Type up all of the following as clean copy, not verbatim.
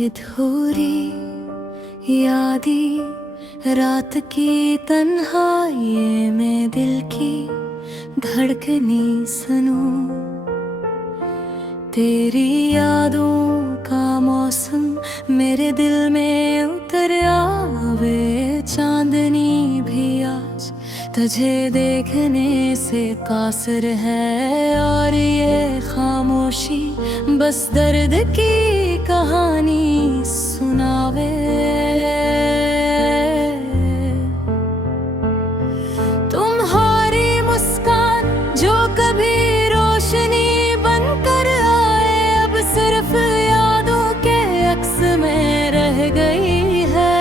अधूरी यादें रात की तन्हाई में दिल की धड़कने सुनूं। तेरी यादों का मौसम मेरे दिल में उतर आवे। चांदनी भी आज तुझे देखने से कासिर है, और ये खामोशी बस दर्द की कहानी सुनावे। तुम्हारी मुस्कान जो कभी रोशनी बनकर आए, अब सिर्फ यादों के अक्स में रह गई है।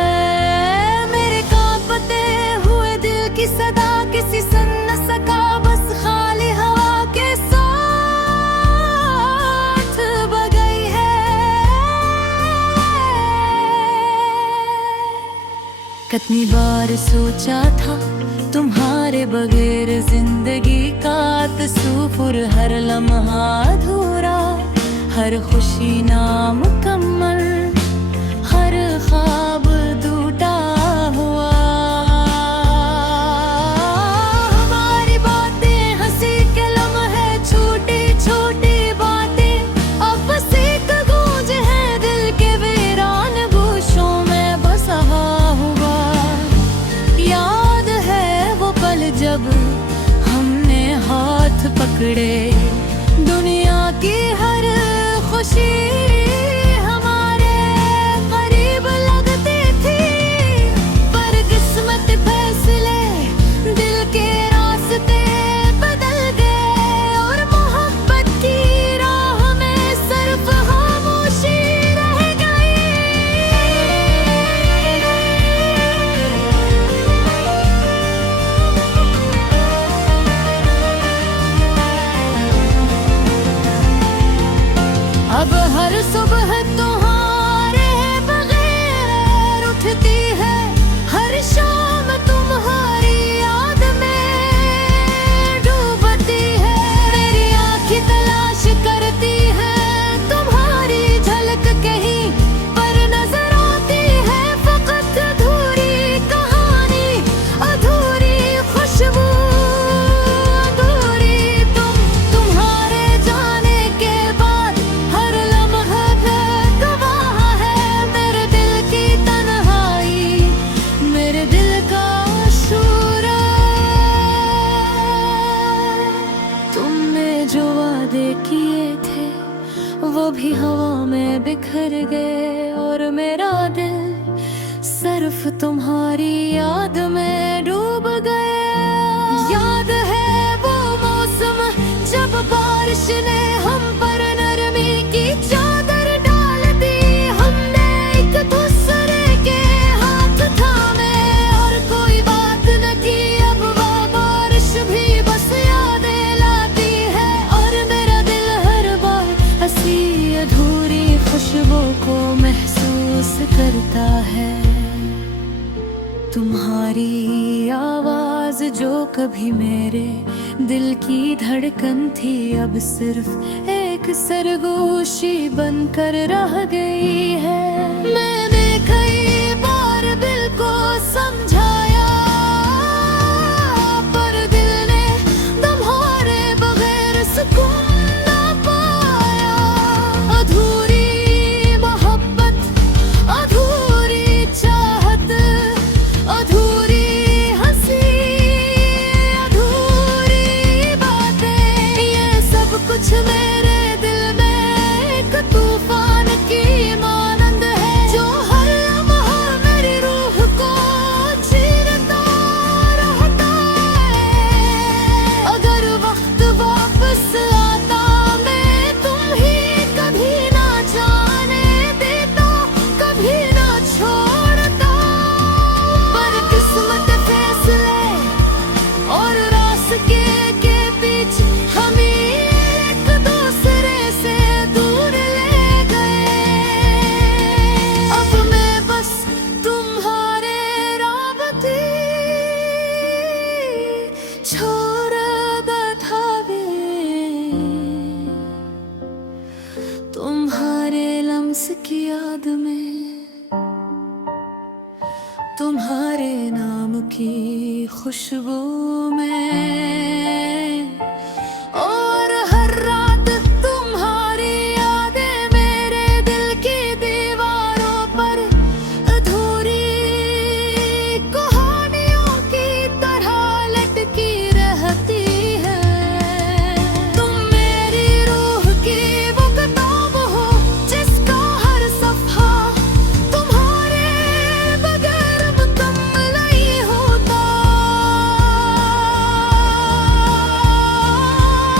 मेरे कांपते हुए दिल की सदा किसी सुन न सका, बस खाली हवा के साथ बगई है। कितनी बार सोचा था तुम्हारे बगैर जिंदगी का तस्वुर, हर लम्हा अधूरा, हर खुशी नामुकम्मल, हर ख्वाब टूटा हुआ। हमारी बातें हंसी के लम्हे, छोटी छोटी बातें अब बस एक गूंज है दिल के वीरान गोशों में बसा हुआ। याद है वो पल जब हमने हाथ पकड़े, दुनिया की हर खुशी हमारे करीब लगती थी, पर किस्मत फैसले दिल के रास्ते बदल गए, और मोहब्बत की राह में सिर्फ खामोशी रह गई। अब हर सुबह तुम्हारे बगैर उठती है, हर शाम तुम्हारी याद में डूबती है। मेरी आँखें तलाश करती है तुम्हारी झलक कहीं पर नजर आती है, फकत अधूरी कहानी, अधूरी खुशबू, अधूरी तुम। तुम्हारे जाने के बाद हर लम्हा गवाह है मेरे दिल की तन्हाई, मेरे दिल का शूरा। तुमने जो वादे किए थे वो भी हवा में बिखर गए, और मेरा दिल सिर्फ तुम्हारी याद में डूब गए। याद है वो मौसम जब बारिश ने हम पर नरमी की चादर डाल दी, हमने एक दूसरे के हाथ थामे और कोई बात न की। अब वो बारिश भी बस यादें लाती है, और मेरा दिल हर बार हंसी अधूरी खुशबू को महसूस करता है। तुम्हारी आवाज जो कभी मेरे दिल की धड़कन थी, अब सिर्फ एक सरगोशी बनकर रह गई है। मैंने कई बार दिल को समझाया, पर दिल ने तुम्हारे बगैर सुकून ना पाया। अधूरी मोहब्बत, अधूरी चाहत, अधूरी हंसी, अधूरी बातें, ये सब कुछ मेरे दिल में एक तूफान की मानंद है, जो तुम्हारे नाम की खुशबू में, और हर रात तुम्हारी यादें मेरे दिल की दीवारों पर अधूरी कहानियों की तरह लटकी रहती है। तुम मेरी रूह की वो किताब हो जिसका हर सफ़ा तुम्हारे बगैर मुकम्मल नहीं होता।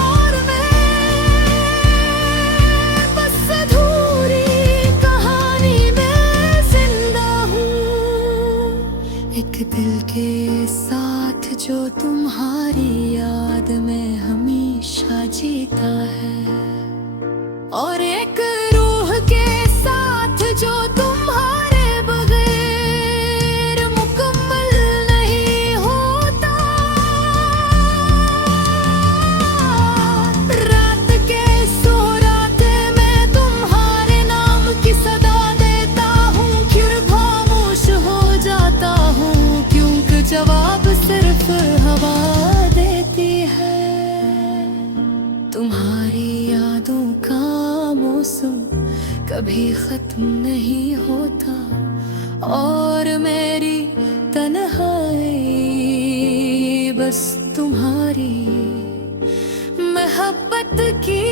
और मैं बस अधूरी कहानी में जिंदा हूँ, एक दिल के साथ जो तुम्हारी याद में हमेशा जीता है, और एक रूह के साथ जो तुम्हारे बगैर मुकम्मल नहीं होता। रात के सोराते मैं तुम्हारे नाम की सदा देता हूँ, क्यों खामोश हो जाता हूँ, क्योंकि जवाब सिर्फ हवा देती है। तुम्हारी यादों का मौसम कभी खत्म नहीं होता, और मेरी तन्हाई बस तुम्हारी मोहब्बत की